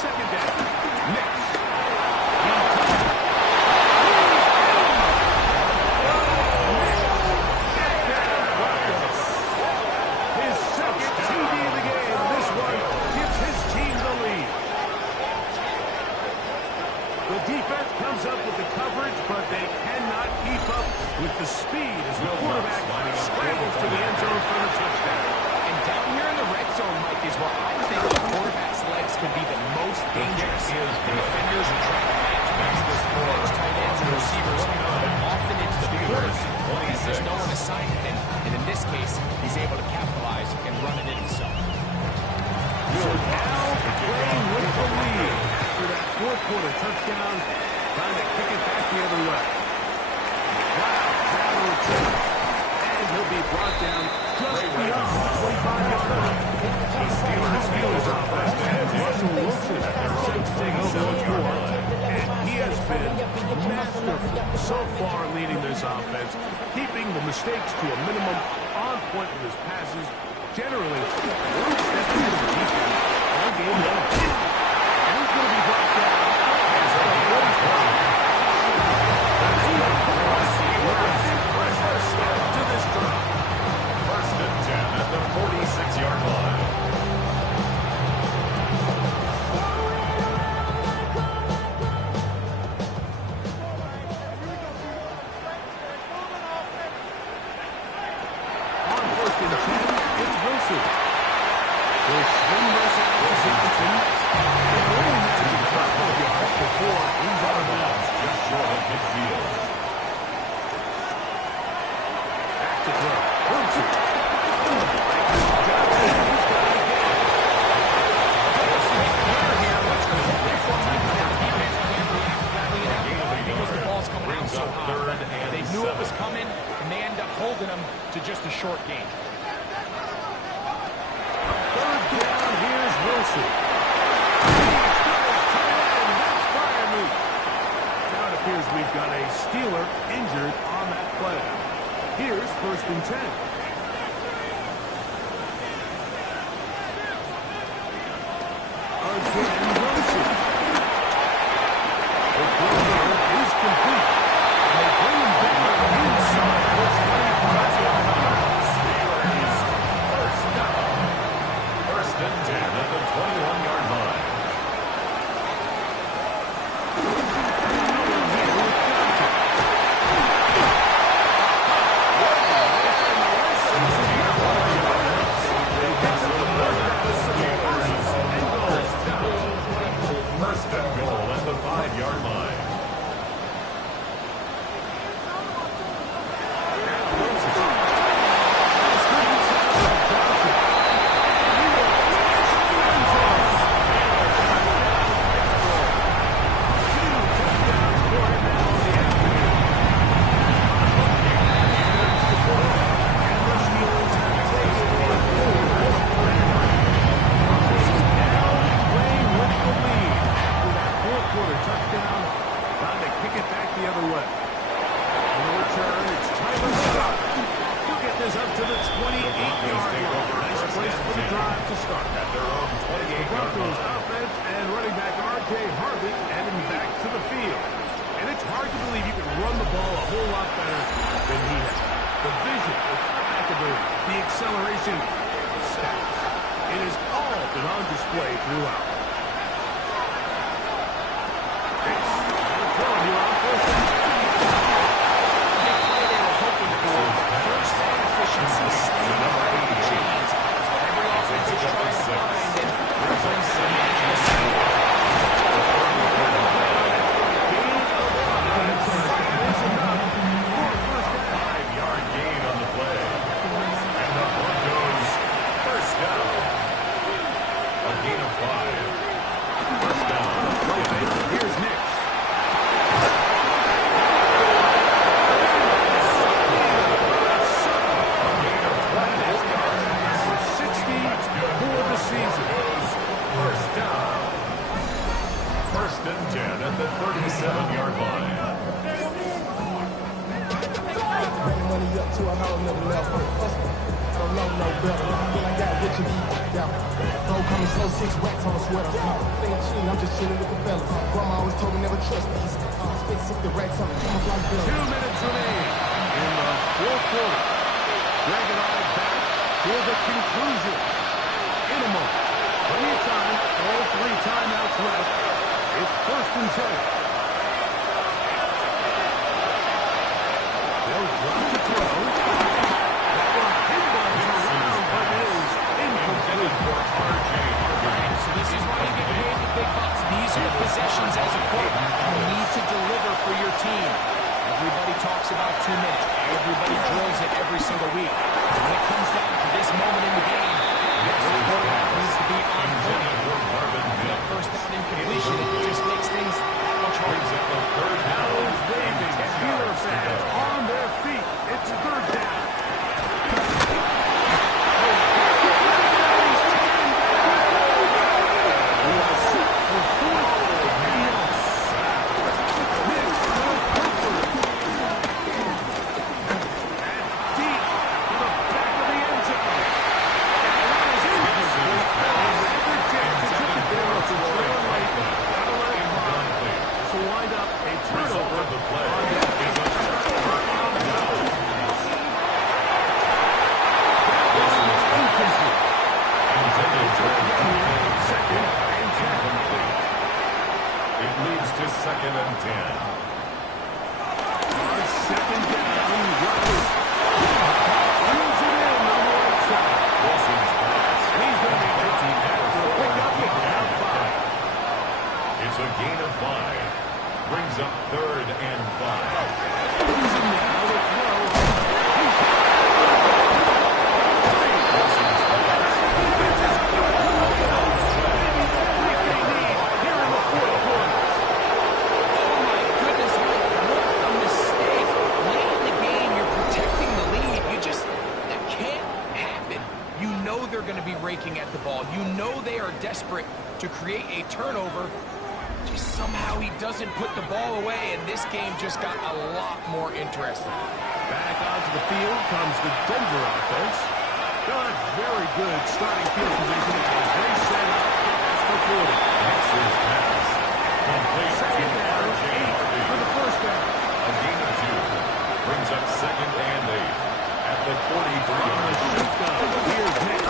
Second down. Next. His second TD of the game. This one gives his team the lead. The defense comes up with the coverage, but they cannot keep up with the speed as the quarterback scrambles to the end zone for the touchdown. And down here in the red zone, Mike, is where I think the quarterback's legs can be the most dangerous. The defenders are trying to match the tight ends and receivers, but often it's the quarterback. There's no one assigned to him, and in this case, he's able to capitalize and run it in himself. So now playing with the lead after that fourth quarter touchdown, trying to kick it back the other way. And he'll be brought down just beyond the 25-yard line. Steelers offense and Russell Wilson since taking over the four. And he has been masterful so far leading this offense, keeping the mistakes to a minimum, on point with his passes, generally one step into the defense all game long. And he's going to be brought down as the 45. To this drive. First and 10 at the 46-yard line. On first and 10, it's Wilson. He'll swing this out to Johnson. And only has a couple of yards before he's out of bounds. Just short of midfield. Back to throw. Wilson. Because the ball's coming out so high. They knew it was coming, and they end up holding them to just a short gain. Third down, here's Wilson. Now it appears we've got a Steeler injured on that play. Here's first and 10. Again, Wilson. The throw is complete. And they bring him back inside the 25-yard line. Steelers first down. First and 10 at the 21-yard line. First and goal at the 5-yard line. Touchdown, trying to kick it back the other way. On the return, it's Tyler Scott. He'll get this up to the 28-yard line. Nice place for the drive to start. At their own The 28-yard Broncos line. offense and running back R.J. Harvey heading back to the field. And it's hard to believe you can run the ball a whole lot better than he has. The vision, the comeback ability, the acceleration, the stats. It has all been on display throughout. Gain of 5. to a whole nother level. I don't know no better. Feel like I got what you need. Yeah. Bro, coming slow, 6 racks on a sweater. Think I'm cheating, I'm just chilling with the fellas. Grandma always told me never trust these. Spend 60 racks on the camouflage bill. 2 minutes remaining in the fourth quarter. Greg and I back for the conclusion. In a moment. Plenty of time. All 3 timeouts left. It's 1st and 10. They'll drop the throw. That one pinballs around, but is incomplete. So this is why you get paid the big bucks. These are the possessions as a quarterback. You need to deliver for your team. Everybody talks about 2 minutes. Everybody drills it every single week. When it comes down to this moment in the game, the quarterback needs to be on point. That first down incompletion, it just makes things that much harder. Those waving Steeler fans on their feet. It's 3rd down. We are set for 4th and 6. Mix for Cooper. And deep to the back of the end zone. And that is incomplete. Another chance to take it there. It's a trail late. Gotta let it fly. So wind up a turnover on the It leads to 2nd and 10. on 2nd down, Ruckers. Reels it in on the right side. Wilson's pass. And he's going to be taking that for a pickup at down 5. It's a gain of 5. Brings up 3rd and 5. Losing now to throw. Wilson's pass. Like they need here in the 4th quarter. Oh my goodness, what a mistake. Late in the game, you're protecting the lead. That can't happen. You know they're going to be raking at the ball. You know they are desperate to create a turnover. Just somehow he doesn't put the ball away, and this game just got a lot more interesting. Back onto the field comes the Denver offense. Got very good starting field position as they set up for 40. Wilson's pass. Complete. 2nd down, 8 for the 1st down. A gain of 2. Brings up 2nd and 8. At the 43. On the shotgun, here's Nick.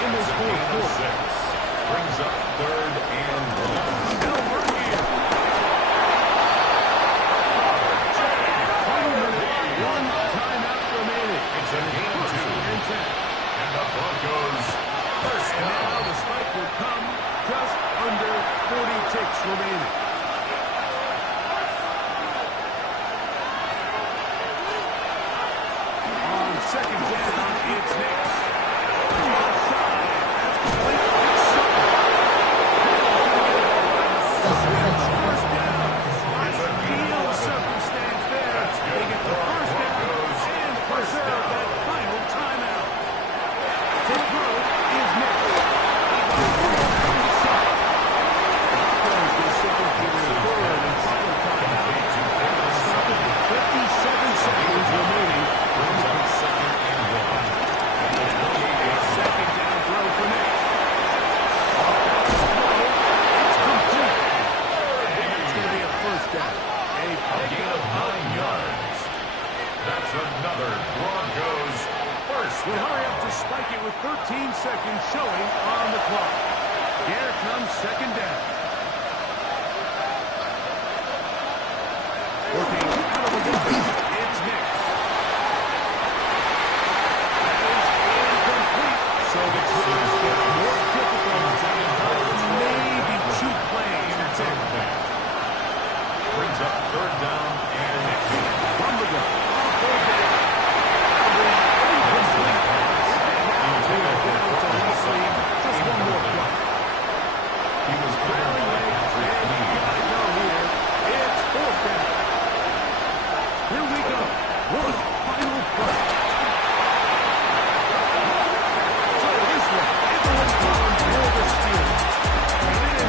In this 4th quarter. 6. Brings up 3rd and 1. Still working here. 1 minute, 1 timeout remaining. It's a gain of 2. And 10. And the Broncos first And now down. the spike will come just under 40 ticks remaining. On 2nd down, it's Hicks. Offside. That's completely short. First down. Ideal circumstance there. They get the first down and preserve that final timeout. To throw is Nick. He goes down the side. Broncos will settle for their 3rd and final timeout. And they'll stop it with 57 seconds remaining. Brings up 2nd and 1. A 2nd down throw for Nick. It's complete. And it's going to be a 1st down. A A gain pickup of 9 yards. That's another Broncos first will down. hurry up to spike it with 13 seconds showing on the clock. Here comes 2nd down. Working out of the gun. It's Hicks. That is incomplete. So the drive gets more difficult. Maybe 2 plays. That's it. Brings up 3rd down and 2. From the gun. On 3rd down. Just one more play. He was Barely late, and you gotta go here. It's 4th down. Here we go. One final play.